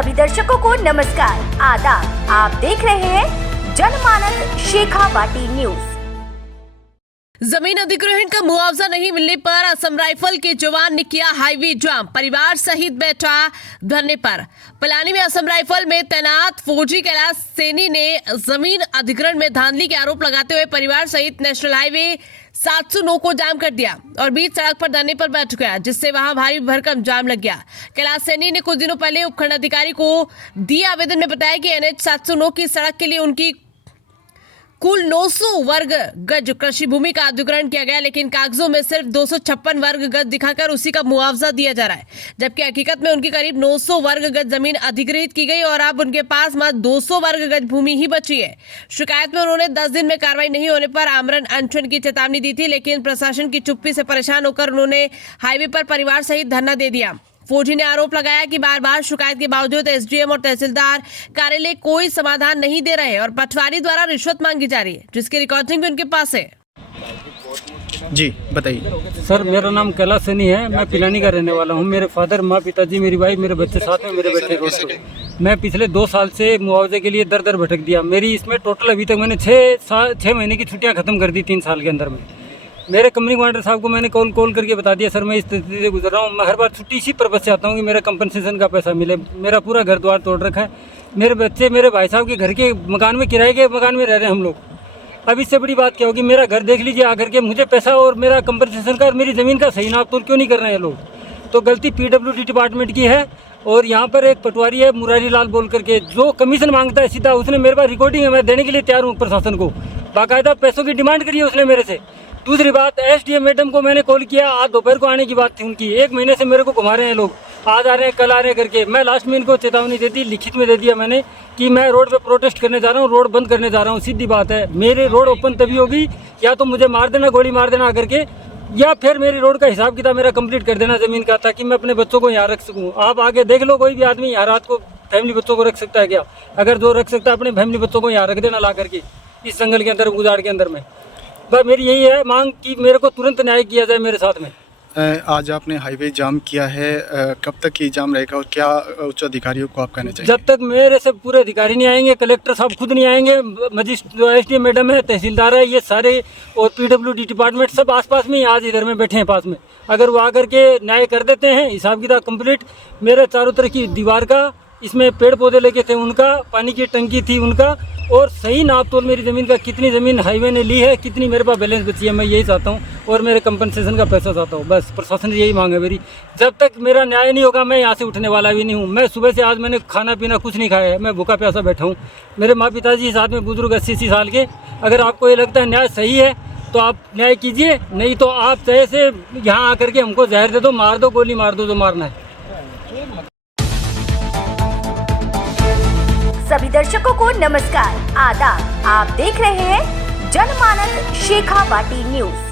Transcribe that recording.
सभी दर्शकों को नमस्कार, आदाब। आप देख रहे हैं जनमानस शेखावाटी न्यूज। जमीन अधिग्रहण का मुआवजा नहीं मिलने पर असम राइफल के जवान ने किया हाईवे जाम, परिवार सहित बैठा धरने पर। पलानी में असम राइफल में तैनात फौजी कैलाश सैनी ने जमीन अधिग्रहण में धांधली के आरोप लगाते हुए परिवार सहित नेशनल हाईवे 709 को जाम कर दिया और बीच सड़क पर धरने पर बैठ गया, जिससे वहां भारी भरकम जाम लग गया। कैलाश सैनी ने कुछ दिनों पहले उपखंड अधिकारी को दिए आवेदन में बताया कि NH 709 की सड़क के लिए उनकी कुल 900 वर्ग गज कृषि भूमि का अधिग्रहण किया गया, लेकिन कागजों में सिर्फ 256 वर्ग गज दिखाकर उसी का मुआवजा दिया जा रहा है, जबकि हकीकत में उनकी करीब 900 वर्ग गज जमीन अधिग्रहित की गई और अब उनके पास मात्र 200 वर्ग गज भूमि ही बची है। शिकायत में उन्होंने 10 दिन में कार्रवाई नहीं होने पर आमरण अनशन की चेतावनी दी थी, लेकिन प्रशासन की चुप्पी से परेशान होकर उन्होंने हाईवे पर परिवार सहित धरना दे दिया। फौजी ने आरोप लगाया कि बार बार शिकायत के बावजूद SDM और तहसीलदार कार्यालय कोई समाधान नहीं दे रहे और पटवारी द्वारा रिश्वत मांगी जा रही है, जिसकी रिकॉर्डिंग भी उनके पास है। जी बताइए सर, मेरा नाम कैलाश सैनी है। मैं पिलानी का रहने वाला हूँ। मेरे फादर, माँ, पिताजी, मेरी वाइफ, मेरे बच्चे साथ में मेरे बैठे रोड पे। मैं पिछले 2 साल से मुआवजे के लिए दर दर भटक दिया। मेरी इसमें टोटल अभी तक मैंने 6 महीने की छुट्टियाँ खत्म कर दी 3 साल के अंदर में। मेरे कंपनी कमांडर साहब को मैंने कॉल करके बता दिया, सर मैं इस स्थिति से गुजर रहा हूँ। मैं हर बार छुट्टी इसी पर्पज से आता हूँ कि मेरा कंपनसेशन का पैसा मिले। मेरा पूरा घर द्वार तोड़ रखा है। मेरे बच्चे मेरे भाई साहब के घर के मकान में, किराए के मकान में रह रहे हैं हम लोग। अब इससे बड़ी बात क्या होगी, मेरा घर देख लीजिए आकर के, मुझे पैसा और मेरा कंपनसेशन का और मेरी ज़मीन का सही नाप तोल क्यों नहीं कर रहे हैं लोग। तो गलती PWD डिपार्टमेंट की है। और यहाँ पर एक पटवारी है मुरारी लाल बोल करके, जो कमीशन मांगता है सीधा, उसने मेरे पास रिकॉर्डिंग है, मैं देने के लिए तैयार हूँ प्रशासन को। बाकायदा पैसों की डिमांड करी है उसने मेरे से। दूसरी बात, SDM मैडम को मैंने कॉल किया, आज दोपहर को आने की बात थी उनकी। 1 महीने से मेरे को घुमा रहे हैं लोग, आज आ रहे हैं कल आ रहे हैं करके। मैं लास्ट में इनको चेतावनी देती, लिखित में दे दिया मैंने कि मैं रोड पे प्रोटेस्ट करने जा रहा हूँ, रोड बंद करने जा रहा हूँ। सीधी बात है, मेरे रोड ओपन तभी होगी या तो मुझे मार देना, गोली मार देना आकर के, या फिर मेरी रोड का हिसाब किताब मेरा कंप्लीट कर देना ज़मीन का, ताकि मैं अपने बच्चों को यहाँ रख सकूँ। आप आगे देख लो, कोई भी आदमी यहाँ रात को फैमिली बच्चों को रख सकता है क्या? अगर जो रख सकता है अपने फैमिली बच्चों को यहाँ रख देना ला करके इस जंगल के अंदर, गुजाड़ के अंदर में। बस मेरी यही है मांग कि मेरे को तुरंत न्याय किया जाए मेरे साथ में। आज आपने हाईवे जाम किया है, कब तक ये जाम रहेगा और क्या उच्च अधिकारियों को आप कहना चाहिए? जब तक मेरे से पूरे अधिकारी नहीं आएंगे, कलेक्टर साहब खुद नहीं आएंगे, मजिस्ट्रेट SDM मैडम है, तहसीलदार है, ये सारे और PWD डिपार्टमेंट सब आसपास में ही आज इधर में बैठे हैं पास में। अगर वो आकर के न्याय कर देते हैं, हिसाब किताब कंप्लीट, मेरे चारों तरफ की दीवार का, इसमें पेड़ पौधे लेके थे उनका, पानी की टंकी थी उनका, और सही नाप तोल मेरी ज़मीन का, कितनी ज़मीन हाईवे ने ली है, कितनी मेरे पास बैलेंस बची है, मैं यही चाहता हूँ। और मेरे कंपनसेशन का पैसा चाहता हूँ। बस प्रशासन यही मांग है मेरी। जब तक मेरा न्याय नहीं होगा, मैं यहाँ से उठने वाला भी नहीं हूँ। मैं सुबह से आज मैंने खाना पीना कुछ नहीं खाया है, मैं भूखा प्यासा बैठा हूँ। मेरे माँ पिताजी साथ में बुजुर्ग 80 साल के। अगर आपको ये लगता है न्याय सही है तो आप न्याय कीजिए, नहीं तो आप चाहे से यहाँ आकर के हमको जहर दे दो, मार दो, गोली मार दो जो मारना है। सभी दर्शकों को नमस्कार, आदाब। आप देख रहे हैं जनमानस शेखावाटी न्यूज।